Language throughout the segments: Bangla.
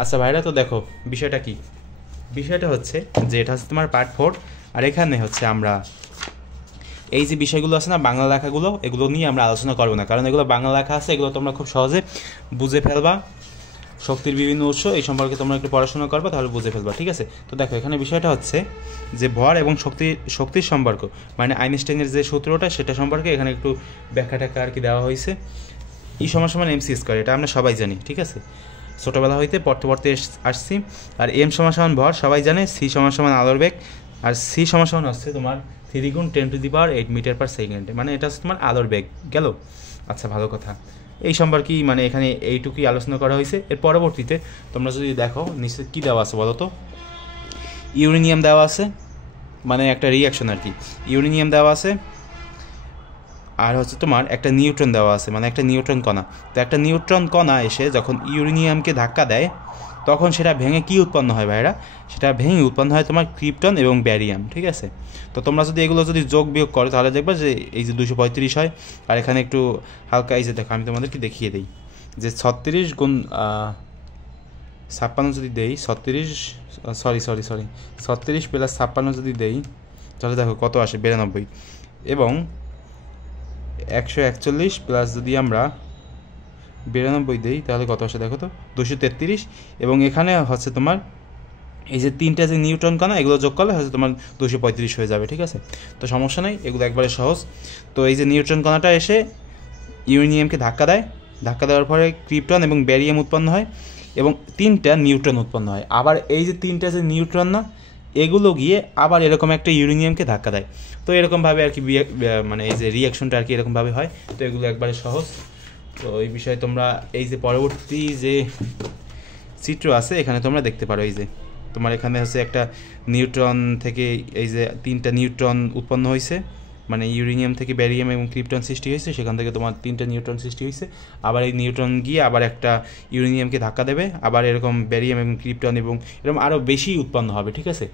আচ্ছা ভাইরা, তো দেখো বিষয়টা কি, বিষয়টা হচ্ছে যে এটা হচ্ছে তোমার পার্ট 4। আর এখানে হচ্ছে আমরা এই যে বিষয়গুলো আছে না বাংলা লেখাগুলো, এগুলো নিয়ে আমরা আলোচনা করবো না, কারণ এগুলো বাংলা লেখা আছে, এগুলো তোমরা খুব সহজে বুঝে ফেলবা। শক্তির বিভিন্ন উৎস এই সম্পর্কে তোমরা একটু পড়াশোনা করবা, তাহলে বুঝে ফেলবা, ঠিক আছে? তো দেখো এখানে বিষয়টা হচ্ছে যে ভর এবং শক্তির সম্পর্ক, মানে আইনস্টাইনের যে সূত্রটা সেটা সম্পর্কে এখানে একটু ব্যাখ্যা টাকা আর কি দেওয়া হয়েছে। ই সমান সমান এমসি স্কয়ার, এটা আমরা সবাই জানি, ঠিক আছে? ছোটোবেলা হইতে পড়তে পড়তে আসছি। আর এম সমান সমান ভর সবাই জানে, সি সমান সমান আলোর বেগ, আর সি সমান সমান হচ্ছে তোমার 3 × 10⁸ মিটার পার সেকেন্ড, মানে এটা হচ্ছে তোমার আলোর বেগ গেল। আচ্ছা, ভালো কথা। এই সম্পর্কেই মানে এখানে এইটুকুই আলোচনা করা হয়েছে। এর পরবর্তীতে তোমরা যদি দেখো নিশ্চয় কী দেওয়া আছে বলো তো, ইউরেনিয়াম দেওয়া আছে, মানে একটা রিয়াকশন আর কি, ইউরেনিয়াম দেওয়া আছে, আর হচ্ছে তোমার একটা নিউট্রন দেওয়া আছে, মানে একটা নিউট্রন কণা। তো একটা নিউট্রন কণা এসে যখন ইউরেনিয়ামকে ধাক্কা দেয় তখন সেটা ভেঙে কি উৎপন্ন হয় ভাইরা? সেটা ভেঙে উৎপন্ন হয় তোমার ক্রিপ্টন এবং ব্যারিয়াম, ঠিক আছে? তো তোমরা যদি এগুলো যদি যোগ বিয়োগ করো তাহলে দেখবা যে এই যে 235 হয়। আর এখানে একটু হালকা এই যে দেখো, আমি তোমাদেরকে দেখিয়ে দিই যে 36 গুণ 56 যদি দেই, 36 প্লাস 56 যদি দেই তাহলে দেখো কত আসে, 92। এবং 141 প্লাস যদি আমরা 92 দিই তাহলে কত আসে দেখো তো, 233। এবং এখানে হচ্ছে তোমার এই যে তিনটা যে নিউট্রন কণা এগুলো যোগ করলে হচ্ছে তোমার 235 হয়ে যাবে, ঠিক আছে? তো সমস্যা নেই, এগুলো একবারে সহজ। তো এই যে নিউট্রন কণাটা এসে ইউরেনিয়ামকে ধাক্কা দেয়, ধাক্কা দেওয়ার পরে ক্রিপ্টন এবং ব্যারিয়াম উৎপন্ন হয় এবং 3টা নিউট্রন উৎপন্ন হয়। আবার এই যে 3টা যে নিউট্রন না, এগুলো গিয়ে আবার এরকম একটা ইউরেনিয়ামকে ধাক্কা দেয়। তো এরকমভাবে আর কি মানে এই যে রিয়াকশনটা আর কি এরকমভাবে হয়। তো এগুলো একবারে সহজ। তো এই বিষয়ে তোমরা এই যে পরবর্তী যে চিত্র আছে এখানে তোমরা দেখতে পারো, এই যে তোমার এখানে হচ্ছে একটা নিউট্রন থেকে এই যে 3টা নিউট্রন উৎপন্ন হয়েছে, মানে ইউরেনিয়াম থেকে ব্যারিয়াম এবং ক্রিপ্টন সৃষ্টি হয়েছে, সেখান থেকে তোমার 3টা নিউট্রন সৃষ্টি হয়েছে। আবার এই নিউট্রন গিয়ে আবার একটা ইউরেনিয়ামকে ধাক্কা দেবে, আবার এরকম ব্যারিয়াম এবং ক্রিপ্টন এবং এরকম আরও বেশি উৎপন্ন হবে, ঠিক আছে?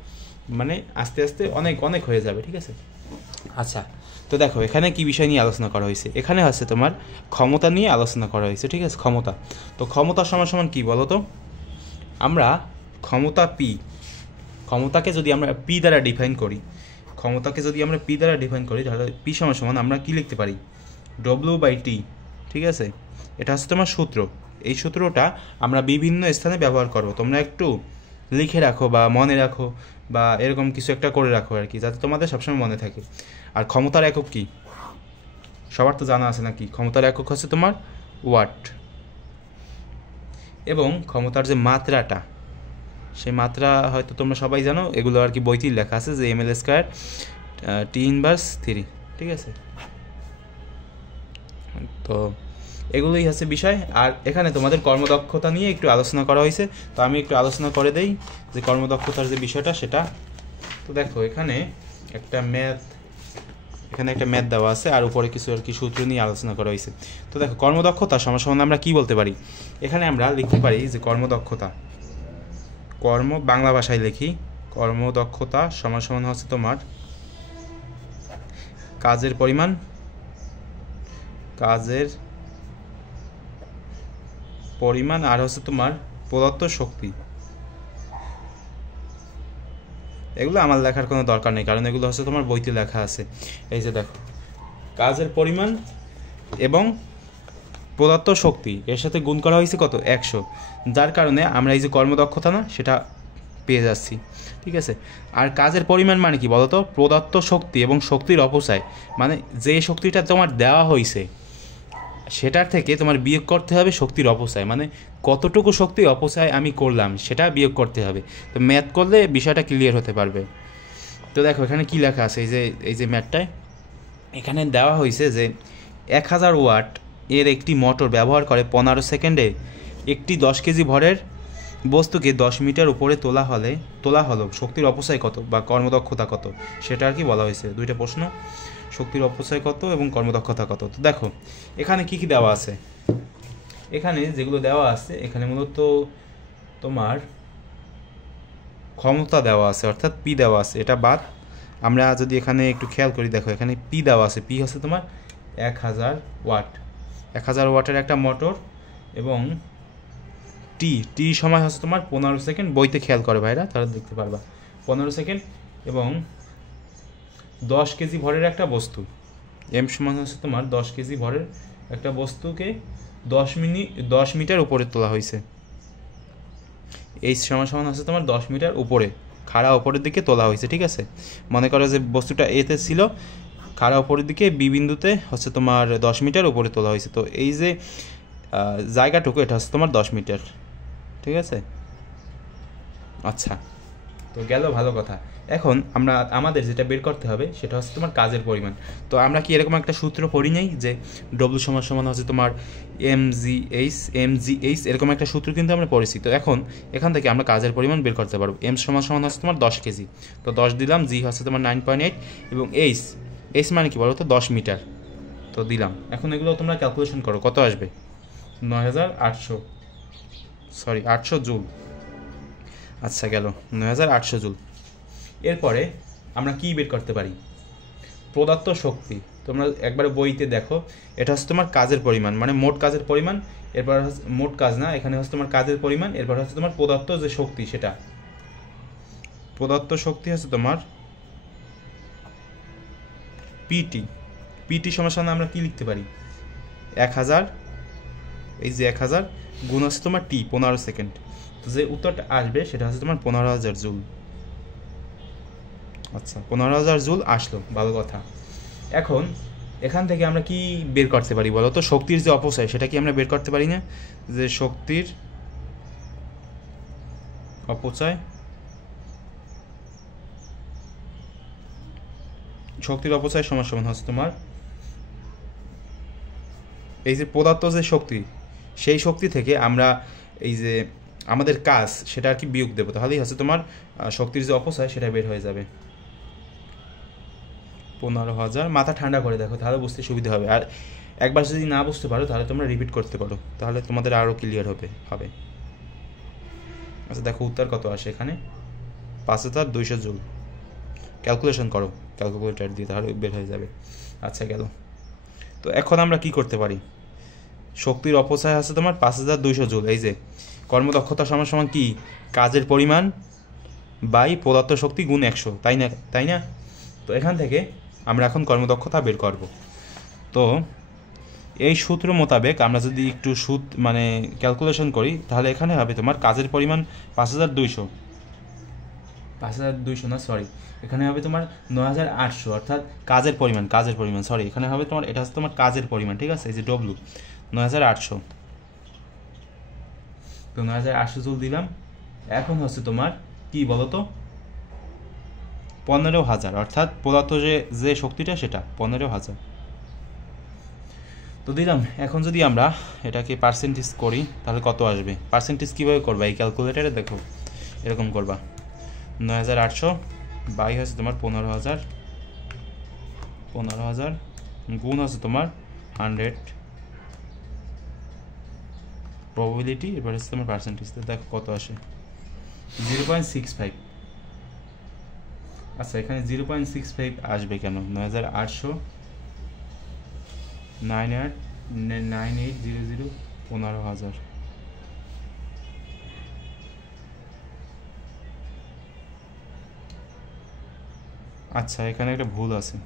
মানে আস্তে আস্তে অনেক অনেক হয়ে যাবে, ঠিক আছে? আচ্ছা, তো দেখো এখানে কি বিষয় নিয়ে আলোচনা করা হয়েছে, এখানে হচ্ছে তোমার ক্ষমতা নিয়ে আলোচনা করা হয়েছে, ঠিক আছে? ক্ষমতা। তো ক্ষমতা সমান সমান কী বলো তো? আমরা ক্ষমতা পি, ক্ষমতাকে যদি আমরা পি দ্বারা ডিফাইন করি, তাহলে পি সমান সমান আমরা কী লিখতে পারি? W/T, ঠিক আছে? এটা হচ্ছে তোমার সূত্র। এই সূত্রটা আমরা বিভিন্ন স্থানে ব্যবহার করবো, তোমরা একটু লিখে রাখো বা মনে রাখো বা এরকম কিছু একটা করে রাখো আর কি, যাতে তোমাদের সবসময় মনে থাকে। আর ক্ষমতার একক কি সবার তো জানা আছে নাকি? ক্ষমতার একক হচ্ছে তোমার ওয়াট। এবং ক্ষমতার যে মাত্রাটা, সেই মাত্রা হয়তো তোমরা সবাই জানো, এগুলো আর কি বইতেই লেখা আছে যে ml² T⁻3, ঠিক আছে? তো এগুলোই হচ্ছে বিষয়। আর এখানে তোমাদের কর্মদক্ষতা নিয়ে একটু আলোচনা করা হয়েছে, তো আমি একটু আলোচনা করে দেই যে কর্মদক্ষতার যে বিষয়টা সেটা। তো দেখো এখানে একটা ম্যাথ দেওয়া আছে, আর উপরে কিছু আর কি সূত্র নিয়ে আলোচনা করা হয়েছে। তো দেখো কর্মদক্ষতা সমান সমান আমরা কি বলতে পারি? এখানে আমরা লিখতে পারি যে কর্মদক্ষতা, বাংলা ভাষায় লিখি, কর্মদক্ষতা সমান সমান হচ্ছে তোমার কাজের পরিমাণ আর হচ্ছে তোমার প্রদত্ত শক্তি। এগুলো আমার লেখার কোনো দরকার নেই, কারণ এগুলো হচ্ছে তোমার বইতে লেখা আছে। এই যে দেখো, কাজের পরিমাণ এবং প্রদত্ত শক্তি এর সাথে গুণ করা হয়েছে কত? 100, যার কারণে আমরা এই যে কর্মদক্ষতা না সেটা পেয়ে যাচ্ছি, ঠিক আছে? আর কাজের পরিমাণ মানে কি বলতো? প্রদত্ত শক্তি এবং শক্তির অপচয়, মানে যে শক্তিটা তোমার দেওয়া হয়েছে সেটার থেকে তোমার বিয়োগ করতে হবে শক্তির অপচয়, মানে কতটুকু শক্তি অপচয় আমি করলাম সেটা বিয়োগ করতে হবে। তো ম্যাথ করলে বিষয়টা ক্লিয়ার হতে পারবে। তো দেখো এখানে কি লেখা আছে, এই যে ম্যাথটায় এখানে দেওয়া হয়েছে যে 1000 ওয়াট এর একটি মোটর ব্যবহার করে 15 সেকেন্ডে একটি 10 কেজি ভরের বস্তুকে 10 মিটার উপরে তোলা হলো, শক্তির অপচয় কত বা কর্মদক্ষতা কত সেটা আর কি বলা হয়েছে। দুইটা প্রশ্ন, শক্তির অপচয় কত এবং কর্মদক্ষতা কত। তো দেখো এখানে কি কি দেওয়া আছে, এখানে যেগুলো দেওয়া আছে এখানে মূলত তোমার ক্ষমতা দেওয়া আছে, অর্থাৎ পি দেওয়া আছে, এটা বাদ। আমরা যদি এখানে একটু খেয়াল করি, দেখো এখানে পি দেওয়া আছে, পি হচ্ছে তোমার 1000 ওয়াট, 1000 ওয়াটের একটা মোটর এবং টি সময় হচ্ছে তোমার 15 সেকেন্ড, বইতে খেয়াল করো ভাইরা তাহলে দেখতে পারবা 15 সেকেন্ড, এবং 10 কেজি ভরের একটা বস্তু, এম সমান হচ্ছে তোমার 10 কেজি ভরের একটা বস্তুকে 10 মিটার উপরে তোলা হয়েছে। এইচ সমান হচ্ছে তোমার 10 মিটার উপরে, খাড়া উপরের দিকে তোলা হয়েছে, ঠিক আছে। মনে করো যে বস্তুটা এতে ছিল, খাড়া উপরের দিকে বি বিন্দুতে হচ্ছে তোমার 10 মিটার উপরে তোলা হয়েছে। তো এই যে জায়গাটুকু এটা হচ্ছে তোমার 10 মিটার, ঠিক আছে। আচ্ছা, তো গেল ভালো কথা। এখন আমাদের যেটা বের করতে হবে সেটা হচ্ছে তোমার কাজের পরিমাণ। তো আমরা কি এরকম একটা সূত্র পড়ি নাই যে ডব্লিউ সমান হচ্ছে তোমার এমজিএইচ, এরকম একটা সূত্র কিন্তু আমরা পড়েছি। তো এখান থেকে আমরা কাজের পরিমাণ বের করতে পারবো। এম সমান হচ্ছে তোমার 10 কেজি, তো 10 দিলাম, জি হচ্ছে তোমার 9.8, এবং এইচ মানে কি বলো তো 10 মিটার, তো দিলাম। এখন এগুলো তোমরা ক্যালকুলেশন করো, কত আসবে? 800 জুল। আচ্ছা, গেল 9800 জুল। এরপরে আমরা কি বের করতে পারি? প্রদত্ত শক্তি। তোমরা একবারে বইতে দেখো, এটা হচ্ছে তোমার কাজের পরিমাণ, মানে মোট কাজের পরিমাণ। এরপর মোট কাজ না, এখানে হচ্ছে তোমার কাজের পরিমাণ, এরপর হচ্ছে তোমার প্রদত্ত যে শক্তি, সেটা প্রদত্ত শক্তি হচ্ছে তোমার পিটি সমান আমরা কি লিখতে পারি? 1000, এই যে 1000 গুণ হচ্ছে তোমার টি 15 সেকেন্ড। তো যে উত্তরটা আসবে সেটা হচ্ছে তোমার 15000 জুল। আচ্ছা, 15000 জুল আসলো, ভালো কথা। এখন এখান থেকে আমরা কি বের করতে পারি বলো তো? শক্তির যে অপচয় সেটা কি আমরা বের করতে পারি না? যে শক্তির অপচয় সমান হচ্ছে তোমার এই যে পদার্থ যে শক্তি, সেই শক্তি থেকে আমরা এই যে আমাদের কাজ সেটা আর কি বিয়োগ দেবো, তাহলেই হচ্ছে তোমার শক্তির যে অপচয় সেটা বের হয়ে যাবে। 15000, মাথা ঠান্ডা করে দেখো, তাহলে বুঝতে সুবিধা হবে। আর একবার যদি না বুঝতে পারো তাহলে তোমরা রিপিট করতে পারো, তাহলে তোমাদের আরও ক্লিয়ার হবে। আচ্ছা, দেখো উত্তর কত আসে এখানে, 5200 জুল। ক্যালকুলেশন করো ক্যালকুলেটর দিয়ে, তাহলে বের হয়ে যাবে। আচ্ছা, গেল। তো এখন আমরা কি করতে পারি? শক্তির অপচয় আছে তোমার 5200 জুল। এই যে কর্মদক্ষতা সমান কি? কাজের পরিমাণ বাই প্রদত্ত শক্তি গুণ 100, তাই না? তো এখান থেকে আমরা এখন কর্মদক্ষতা বের করব। তো এই সূত্র মোতাবেক আমরা যদি একটু মানে ক্যালকুলেশন করি, তাহলে এখানে হবে তোমার কাজের পরিমাণ 5200 না, সরি, এখানে হবে তোমার 9800, অর্থাৎ কাজের পরিমাণ সরি, এখানে হবে তোমার, এটা হচ্ছে তোমার কাজের পরিমাণ, ঠিক আছে। এই যে ডব্লু 9800, তো 9800 জুল দিলাম। এখন হচ্ছে তোমার কি বলো তো? 15000, অর্থাৎ পদার্থ যে শক্তিটা সেটা 15000, তো দিলাম। এখন যদি আমরা এটাকে পার্সেন্টেজ করি তাহলে কত আসবে? পার্সেন্টেজ কীভাবে করবা? এই ক্যালকুলেটারে দেখো, এরকম করবা, 9800 বাই হচ্ছে তোমার 15000 গুণ হচ্ছে তোমার 100 প্রবাবিলিটি, এবার হচ্ছে তোমার পার্সেন্টেজ। দেখো কত আসে, 0.65। আচ্ছা, এখানে 0.65 আসবে কেন? 9800 9800 15000। আচ্ছা, এখানে একটা ভুল আছে,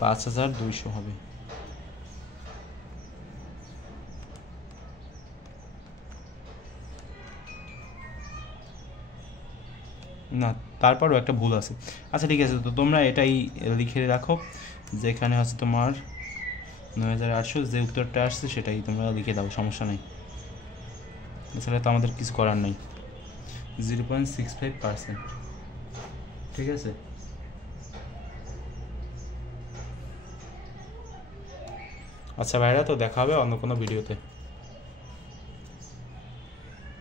5200 হবে। না, তারপরও একটা ভুল আছে। আচ্ছা, ঠিক আছে, তো তোমরা এটাই লিখে রাখো যে এখানে হচ্ছে তোমার 9800, যে উত্তরটা আসছে সেটাই তোমরা লিখে দাও, সমস্যা নেই। এছাড়া তো আমাদের কিছু করার নেই। 0.65%, ঠিক আছে। আচ্ছা ভাইরা, তো দেখা হবে অন্য কোনো ভিডিওতে।